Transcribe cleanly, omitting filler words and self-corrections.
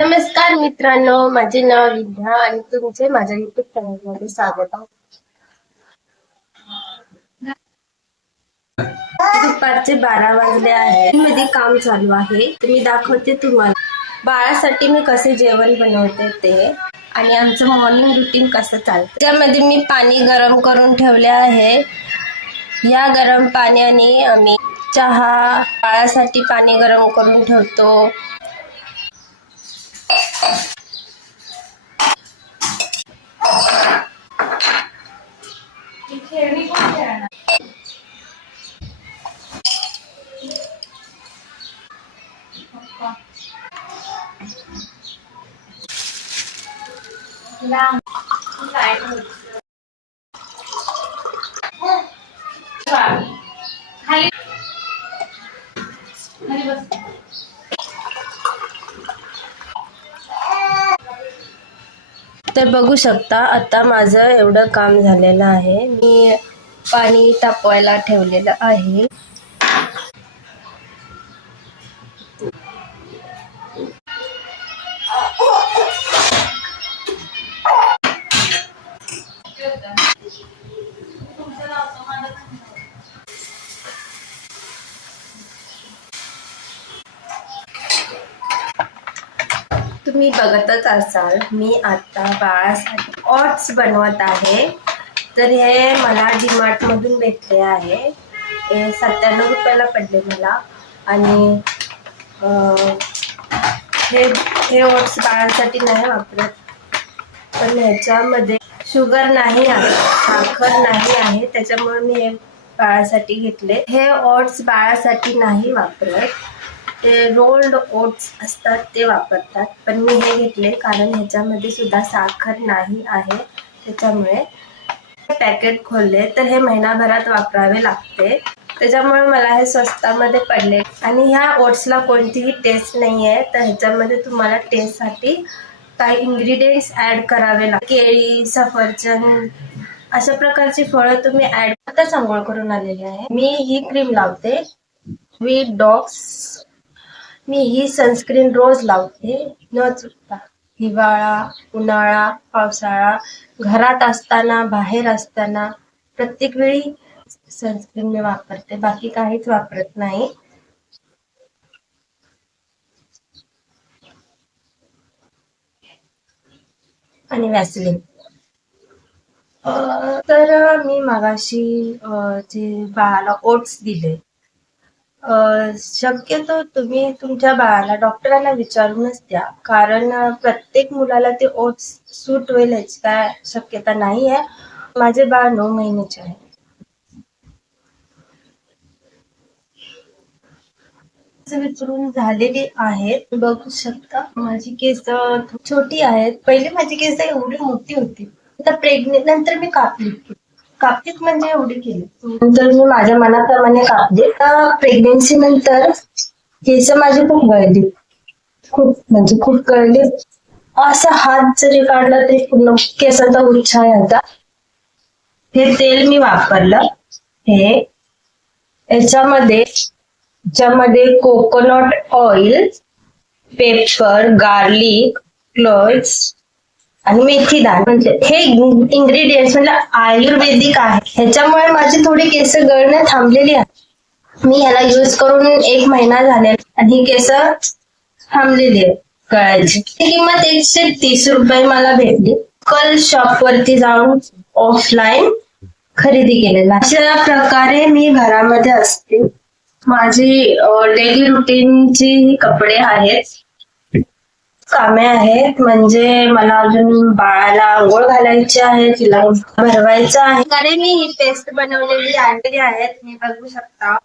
नमस्कार मित्रांनो, माझे नाव विद्या आणि तुमचे माझ्या युट्यूब चॅनलमध्ये स्वागत आहे. दुपारचे 12 वाजले आहे. मध्ये काम चालू आहे. मी दाखवते तुम्हाला बाळासाठी मी कसे जेवण बनवते ते आणि आमचं मॉर्निंग रुटीन कसं चालतं. त्यामध्ये मी पाणी गरम करून ठेवले आहे. या गरम पाण्याने आम्ही चहा, बाळासाठी पाणी गरम करून ठेवतो. तर बघू शकता आता माझं एवढं काम झालेलं आहे. मी पाणी तापवायला ठेवलेलं आहे. तुम्ही बघतच असाल मी आता बाळासाठी ओट्स बनवत आहे. तर हे मला डीमार्ट मधून भेटले आहे. हे 97 रुपयाला पडले मला. आणि हे ओट्स बाळांसाठी नाही वापरत, पण ह्याच्यामध्ये शुगर नाही आहे, साखर नाही आहे, त्याच्यामुळे मी हे बाळासाठी घेतले. हे ओट्स बाळासाठी नाही वापरत, ते रोल्ड ओट्स असतात ते वापरतात, पण मी हे घेतले कारण ह्याच्यामध्ये सुद्धा साखर नाही आहे. त्याच्यामुळे पॅकेट खोलले तर हे महिनाभरात वापरावे लागते. त्याच्यामुळे मला हे स्वस्तामध्ये पडले. आणि ह्या ओट्सला कोणतीही टेस्ट नाही आहे, तर ह्याच्यामध्ये तुम्हाला टेस्टसाठी काही इंग्रेडियंट्स ऍड करावे लागतात. केळी, सफरचंद अशा प्रकारची फळं तुम्ही ऍड. आता आंघोळ करून आलेली आहे. मी ही क्रीम लावते स्वीट डॉग्स. मी ही सनस्क्रीन रोज लावते न चुकता. हिवाळा, उन्हाळा, पावसाळा, घरात असताना, बाहेर असताना प्रत्येक वेळी सनस्क्रीन मी वापरते, बाकी काहीच वापरत नाही. आणि वॅसलीन. तर मी मगाशी जे बाळाला ओट्स दिले, शक्यतो तुम्ही तुमच्या बाळाला डॉक्टरांना विचारूनच द्या, कारण प्रत्येक मुलाला ते ओट्स सूट होईल याची काय शक्यता नाही आहे. माझे बाळ 9 महिन्याचे आहे. विचारून झालेली आहेत. बघू शकता माझी केस छोटी आहेत. पहिले माझी केस एवढी मोठी होती, आता प्रेग्नेंट नंतर मी कापलीत म्हणजे एवढी केली. नंतर मी माझ्या मनाप्रमाणे कापली. प्रेग्नेन्सी नंतर केस माझी खूप गळली, खूप म्हणजे खूप गळली. असा हात जरी काढला तरी पूर्ण केसांचा गुच्छा यायचा. हे तेल मी वापरलं. हे याच्यामध्ये ज्यामध्ये coconut oil, paper, garlic, cloves आणि मेथी दाणे म्हणजे हे इंग्रेडियंट्स म्हणजे आयुर्वेदिक आहे. ह्याच्यामुळे माझी थोडी केस गळणे थांबलेली आहे. मी ह्याला यूज करून 1 महिना झाले आणि ही केस थांबलेली आहे गळायची. किंमत 130 रुपये मला भेटली. कल शॉप वरती जाऊन ऑफलाईन खरेदी केलेला. अशा प्रकारे मी घरामध्ये असते. माझी डेली रुटीनची कपडे आहेत, कामे आहेत. म्हणजे मला अजून बाळाला आंघोळ घालायची आहे, तिला भरवायचं आहे. कारण मी ही पेस्ट बनवलेली आणलेली आहेत, मी बघू शकता.